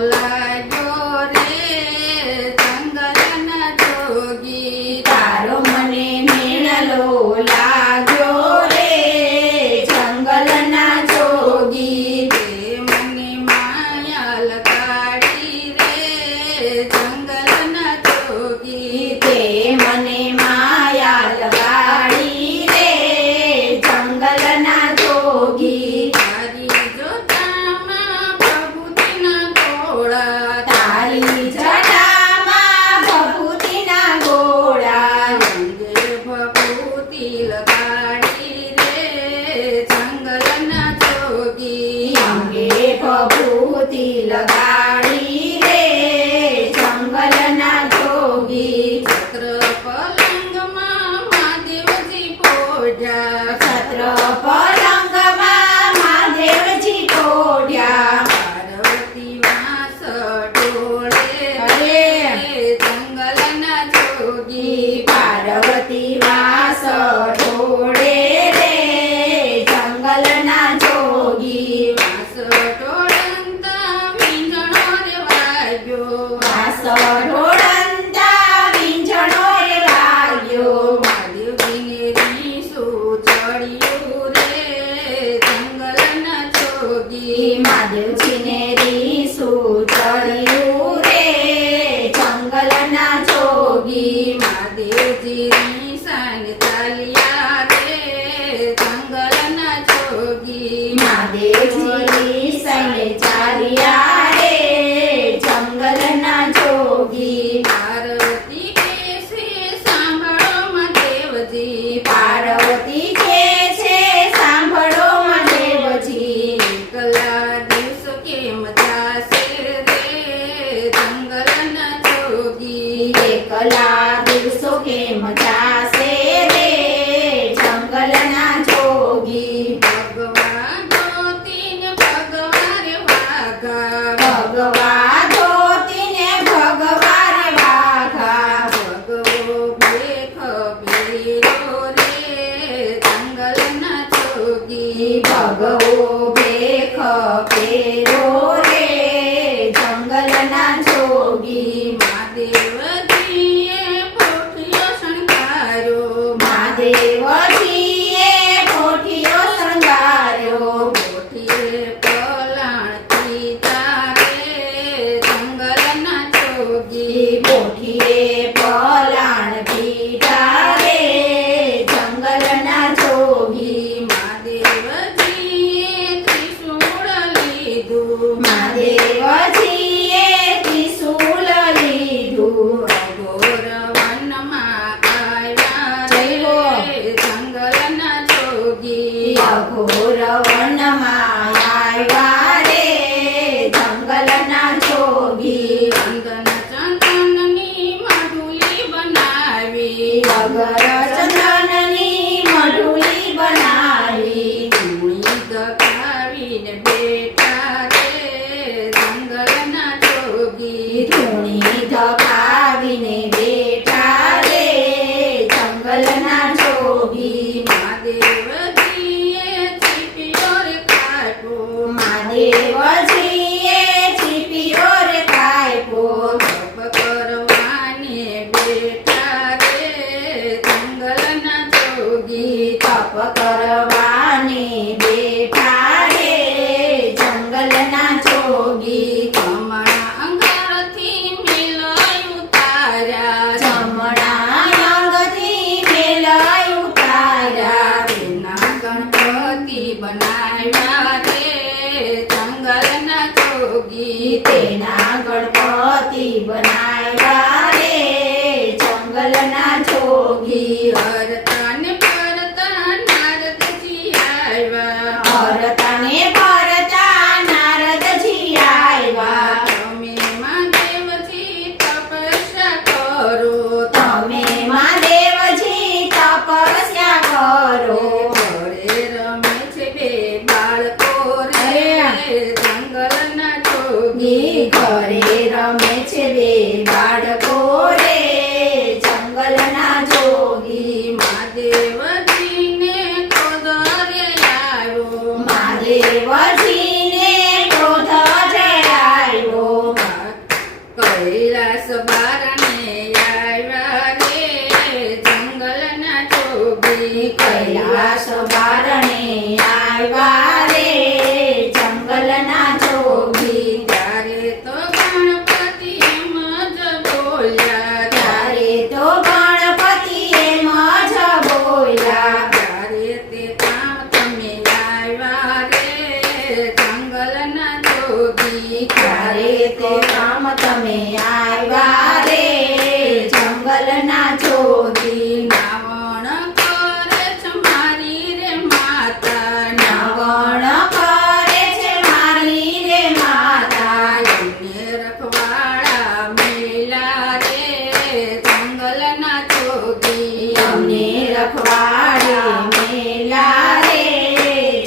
લાગ્યો રે જંગલના જોગી તારો મને મેળલો લાગ્યો રે જંગલના જોગી તે મને માયા લગાડી રે જંગલના જોગી તે મને માયા લગાડી રે જંગલના જોગી તારી જોતામાં પ્રભુતિના ઘોડા તારી જટામાં ભભૂતિના ગોળા અંગે ભભૂતિ લગાડી રે જંગલના જોગી અંગે ભભૂતિ લગાડી રે જંગલના જોગી છત્ર પલંગમાં મહાદેવજી પોઢ્યા છત્ર પલંગમાં મહાદેવજી પોઢ્યા પાર્વતી વાસ ઢોળે અરે! જંગલના જોગી પાર્વતી વાસ ઢોળે રે જંગલના જોગી વાસ ઢોળંતા વીંઝણો રે વાગ્યો વાસ ઢોળંતા વીંઝણો રે વાગ્યો મહાદેવજીને રીસું ચડ્યું રે જંગલના જોગી મહાદેવજીને રીસું ચડ્યું રે જંગલના જોગી મહાદેવજી રીસાન ચાલ્યા રે જંગલના જોગી મહાદેવજી સૈને ચાલ્યા રે જંગલના જોગી પાર્વતી કેસે સાંભળો મહાદેવજી પાર્વતી કે છે સાંભળો મહાદેવજી એકલા દિવસો કેમ જાશે રે જંગલના જોગી એકલા દિવસો કેમ જાશે રે જંગલના જોગી ભગવા ધોતીને ભગવારે વાઘા ભગવા ધોતીને ભગવા રે વાઘા ભગવો બેખ બેરો રે જંગલના જોગી ભગવો ભેખ પેરો રે જંગલના જોગી મહાદેવજીએ પોઠિયો શણગાર્યો મહાદેવજીએ પોઠિયો શણગાર્યો પોઠીએ પલાણતી તારે જંગલના જોગી પોઠીએ પલાણ પીધા રે જંગલના જોગી મહાદેવજીએ ત્રિશૂળ લીધું મહાદેવજીએ ત્રિશૂલ લીધું અઘોર વનમાં આવ્યા રે જંગલના જોગી અઘોર વનમાં આવ્યા રે જંગલના જોગી ચંદન ચંદનની મઢુલી બનાવી અગર ચંદનની મઢુલી બનાવી ધૂણી દબાવીને બેઠા રે જંગલના જોગી ધૂણી ધપાવીને બેઠા રે જંગલના જોગી મહાદેવજીએ ચીપિયો રે કાપ્યો મહાદેવજીએ ચીપિયો રે કાપ્યો તપ કરવાને બેઠા રે જંગલના જોગી તપ કરવાને બેઠા રે જંગલના જોગી કમળા અંગારથી મેલય ઉતાર્યા જમણા અંગથી મેલય ઉતાર્યા તેના ગણપતિ બનાવ્યા રે જંગલના જોગી તેના ગણપતિ બનાવ્યા રે જંગલના જોગી હરતા ને ફરતા નારદજી આવ્યા હરતા ને ફરતા નારદજી આવ્યા તમે મહાદેવજી તપસ્યા કરો તમે મહાદેવજી તપસ્યા કરો ઘરે રમે છે બે બાળકો રે જંગલના જોગી ઘરે રમે છે બે બાળકો રે જંગલના જોગી મહાદેવજીને ક્રોધ રે આવ્યો મહાદેવજીને ક્રોધ જય આવ્યો તે કામ તમે આવ્યા રે જંગલના જોગી નાવણ કરે છે મારી રે માતા નાવણ કરે છે મારી રે માતા એમને રખવાડા મેલા રે જંગલના જોગી અમને રખવાડે મેલા રે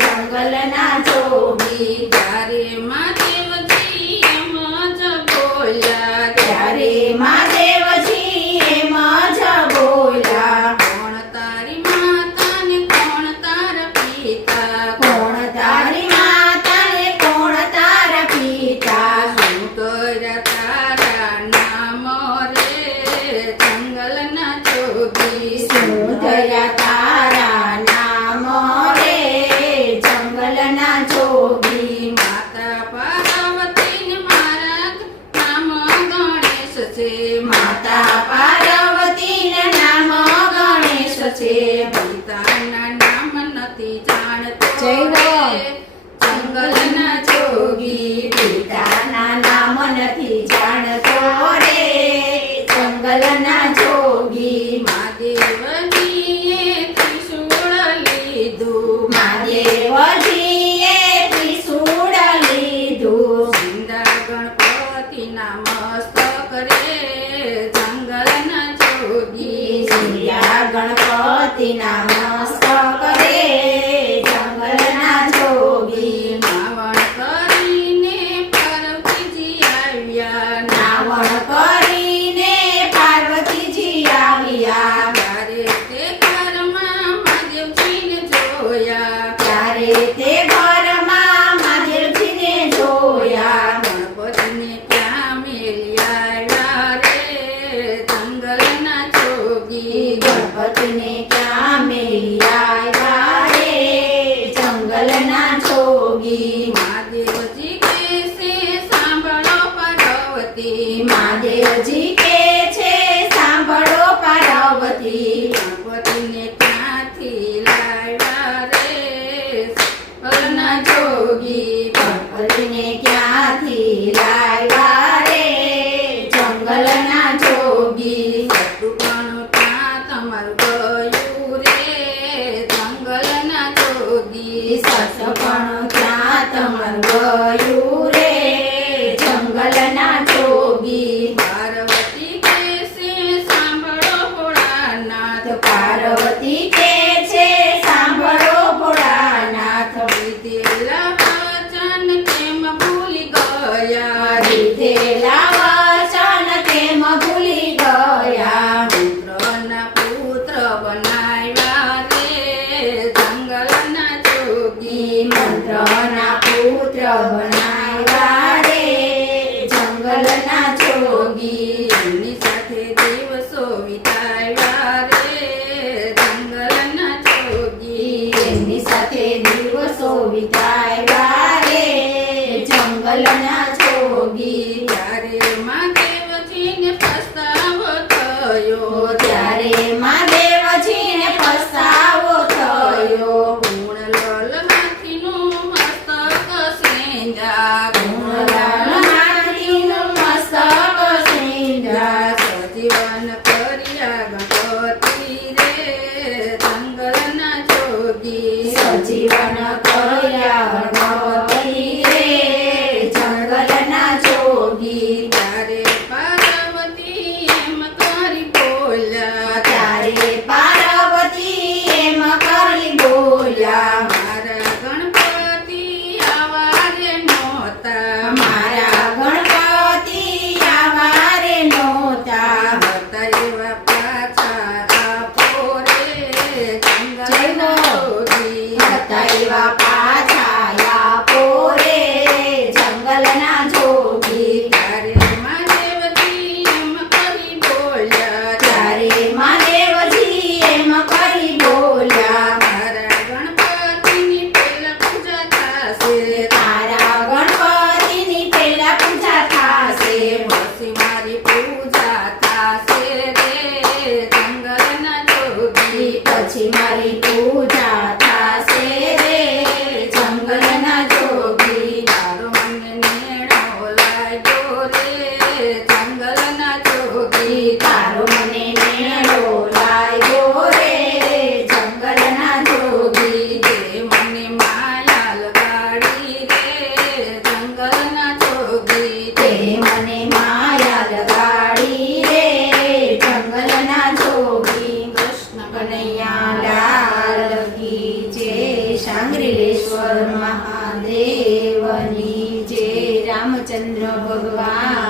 જંગલના જોગી ત્યારે મહાદેવજી એમ જ બોલ્યા ત્યારે મહાદેવજી એમ જ બોલ્યા કોણ તારી માતા ને કોણ તારા પિતા કોણ તારી માતા ને કોણ તારા પિતા શું કર્યા તારા નામ રે જંગલના જોગી શું થયા તારા નામ રે જંગલના જોગી માતા પાર્વતીને મારા નામ ગણેશ છે માતા પાર્વતીને નામ ગણેશ છે પિતાના નામ નથી જાણતો જય હો. રે જંગલના જોગી પિતાના નામ નથી જાણતો રે જંગલના જોગી મહાદેવજીએ ત્રિશૂળ લીધું મહાદેવજીએ ત્રિશૂળ લીધું સિંધા ગણપતિના મસ્તક રે જંગલના જોગી સિયા ગણપતિના મસ્તક રે જંગલના જોગી નાવણ કરીને પાર્વતીજી આવ્યા નાવણ કરીને પાર્વતીજી આવ્યા ત્યારે તે ઘરમાં મહાદેવજીને જોયા ત્યારે તે ઘરમાં મહાદેવજીને જોયા ગણપતિને ત્યાં મેલી આવ્યા રે જંગલના જોગી ગણપતિને ક્યાં મેલી આવ્યા રે જંગલના જોગી મહાદેવજી કહેશે સાંભળો પાર્વતી મહાદેવજી કે છે સાંભળો પાર્વતી ગણપતિને ત્યાંથી લાવ્યા રે જંગલના જોગી ગણપતિને ક્યાંથી લાવ્યા રે જંગલના જોગી સતુપણું ત્યાં તમારું ગયું રે જંગલના જોગી સસપણ ક્યાં તમારું ગયું રે જંગલના જોગી પાર્વતી કહેશે સાંભળો ભોળાનાથ પાર્વતી કે છે સાંભળો ભોળાનાથ દીધેલા વચન કેમ ભૂલી ગયા દીધેલા વચન કેમ ભૂલી ગયા પુત્રના પુત્ર બનાવ્યા રે જંગલના જોગી મંત્રના પુત્ર બનાવ્યા રે જંગલના જોગી એમની સાથે દિવસો વિતાવ્યા રે જંગલના જોગી એમની સાથે દિવસો વિતાવ્યા રે જંગલના જોગી ત્યારે મહાદેવજીને પસ્તાવો થયો ત્યારે મહાદેવજીને પસ્તાવો થયો ગુણલોલ હાથીનું મસ્તક સેંજા ગુણલાલ હાથીનું મસ્તક રે જંગલના જોગી તારો મને મેળો લાગ્યો રે જંગલના જોગી તે મને માયા લગાડી રે જંગલના જોગી તે મને માયા લગાડી રે જંગલના જોગી કૃષ્ણ કનૈયા લાલ કી જય સાંગરીલેશ્વર મહાદેવની જય રામચંદ્ર ભગવાન